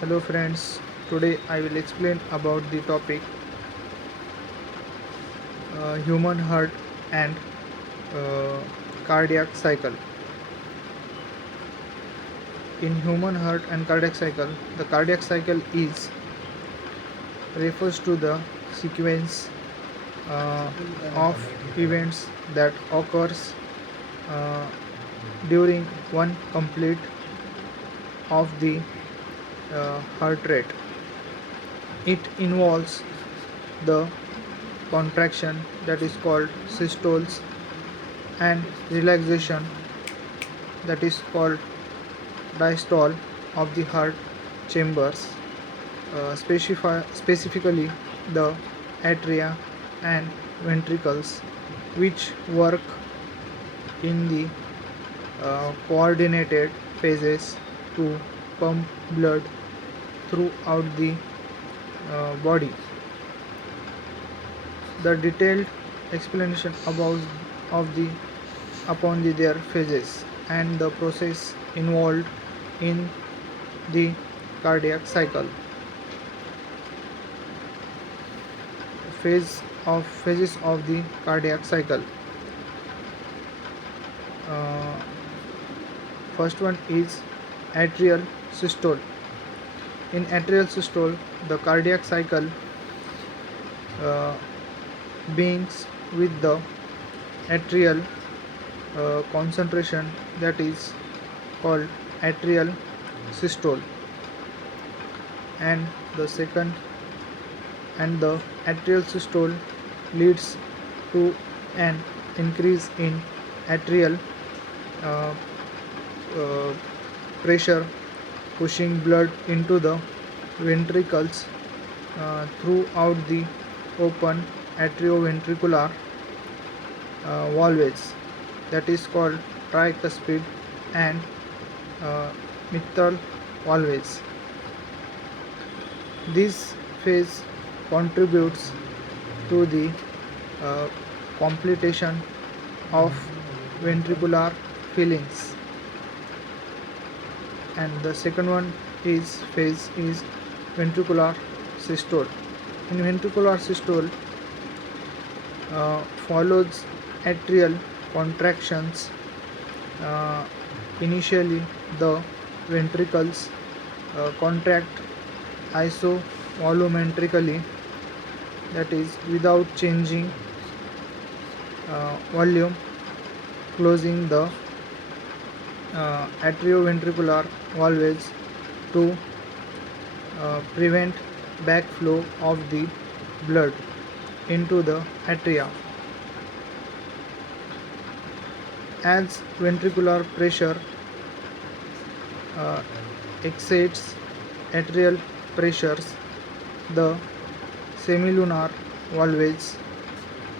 Hello friends, today I will explain about the topic human heart and uh, cardiac cycle. In human heart and cardiac cycle, the cardiac cycle is refers to the sequence uh, of events that occurs uh, during one complete of the heart rate. It involves the contraction that is called systoles and relaxation that is called diastole of the heart chambers, specifically the atria and ventricles, which work in the coordinated phases to pump blood throughout the body. The detailed explanation about of the upon their phases and the process involved in the cardiac cycle. Phases of the cardiac cycle. Uh, First one is atrial systole. In atrial systole, the cardiac cycle uh, begins with the atrial concentration that is called atrial systole, and the second and the atrial systole leads to an increase in atrial uh, uh, pressure, pushing blood into the ventricles throughout the open atrioventricular valves that is called tricuspid and uh, mitral valves. This phase contributes to the uh, completion of ventricular fillings, and the second one is phase is ventricular systole. In ventricular systole follows atrial contractions. uh, Initially the ventricles contract isovolumetrically, that is without changing volume, closing the atrioventricular valves to prevent backflow of the blood into the atria. As ventricular pressure uh, exceeds atrial pressures, the semilunar valves,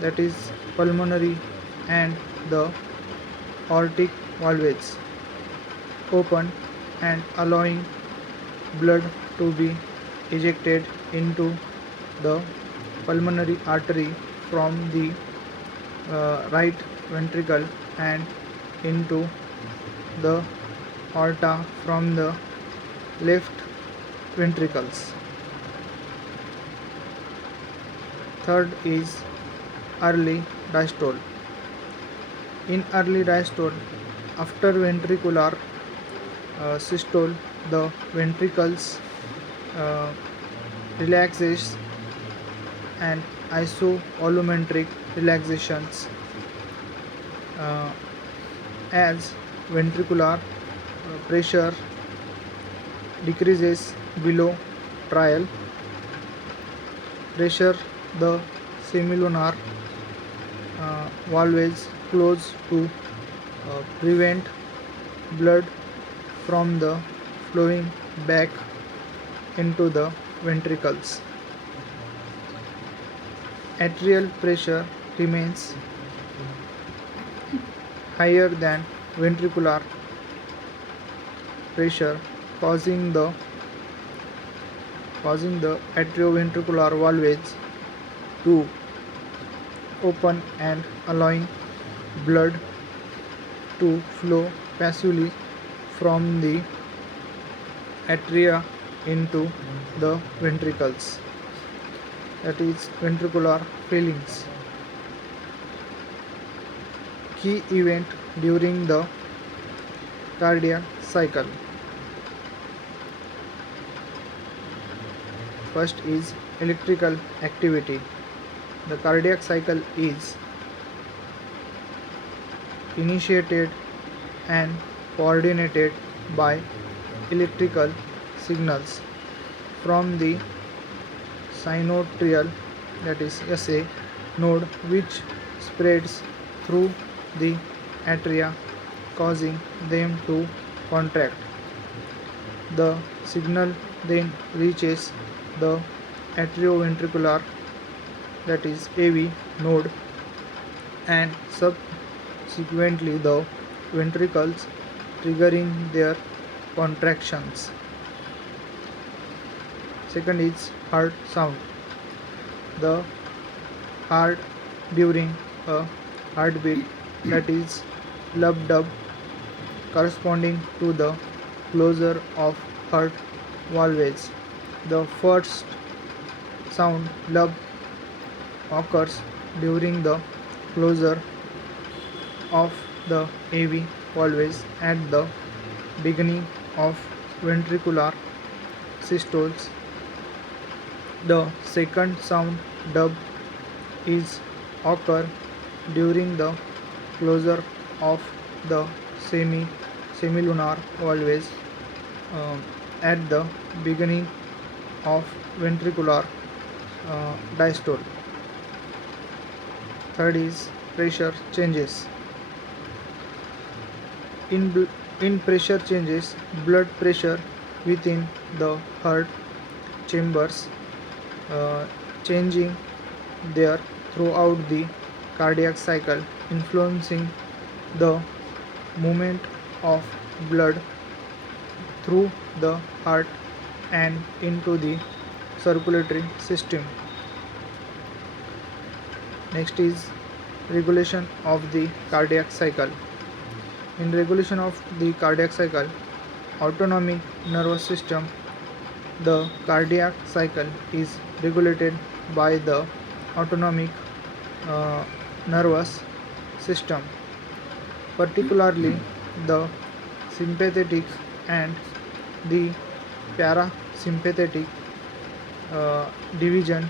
that is pulmonary and the aortic valves, open and allowing blood to be ejected into the pulmonary artery from the right ventricle and into the aorta from the left ventricles. Third is early diastole. In early diastole, after ventricular systole, the ventricles uh, relaxes and isovolumetric relaxations uh, as ventricular pressure decreases below trial pressure. The semilunar valves close to prevent blood from the flowing back into the ventricles. Atrial pressure remains higher than ventricular pressure, causing the atrioventricular valves to open and allowing blood to flow passively from the atria into the ventricles, that is ventricular fillings. Key event during the cardiac cycle. First is electrical activity. The cardiac cycle is initiated and coordinated by electrical signals from the sinoatrial, that is SA node, which spreads through the atria, causing them to contract. The signal then reaches the atrioventricular, that is AV node, and subsequently the ventricles, triggering their contractions. Second is heart sound. The heart during a heartbeat, that is lub dub, corresponding to the closure of heart valves. The first sound lub occurs during the closure of the AV valves at the beginning of ventricular systoles. The second sound dub is occur during the closure of the semilunar valves at the beginning of ventricular diastole. Third is pressure changes. In pressure changes, blood pressure within the heart chambers changing there throughout the cardiac cycle, influencing the movement of blood through the heart and into the circulatory system. Next is regulation of the cardiac cycle. In regulation of the cardiac cycle, autonomic nervous system, the cardiac cycle is regulated by the autonomic nervous system, particularly the sympathetic and the parasympathetic division.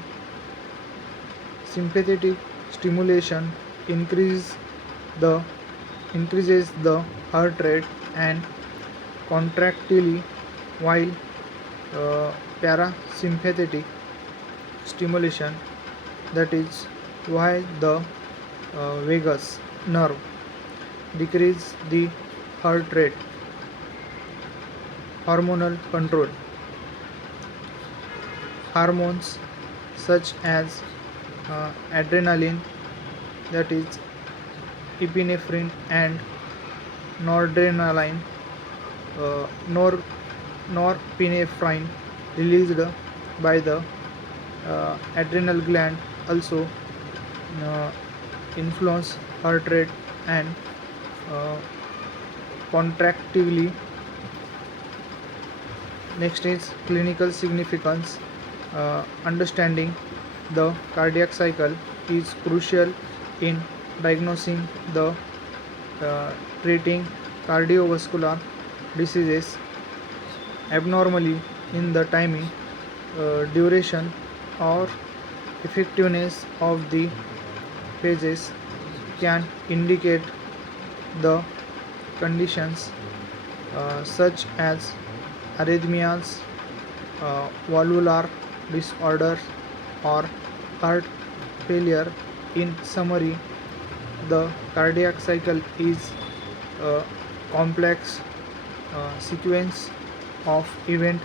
Sympathetic stimulation increases the heart rate and contractility, while parasympathetic stimulation, that is why the vagus nerve, decrease the heart rate. Hormonal control. Hormones such as adrenaline, that is epinephrine, and noradrenaline, norepinephrine, released by the adrenal gland, also influence heart rate and contractility. Next is clinical significance. Understanding the cardiac cycle is crucial in diagnosing the treating cardiovascular diseases. Abnormally in the timing, duration, or effectiveness of the phases can indicate the conditions such as arrhythmias, valvular disorder, or heart failure. In summary, the cardiac cycle is a complex sequence of events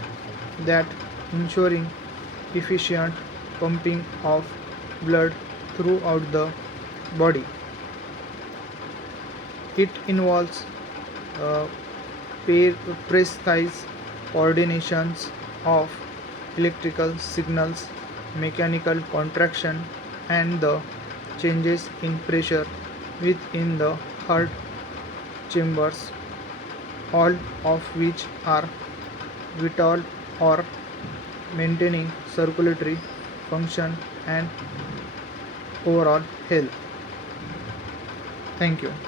that ensuring efficient pumping of blood throughout the body. It involves uh, precise coordinations of electrical signals, mechanical contraction, and the changes in pressure within the heart chambers, all of which are vital for maintaining circulatory function and overall health. Thank you.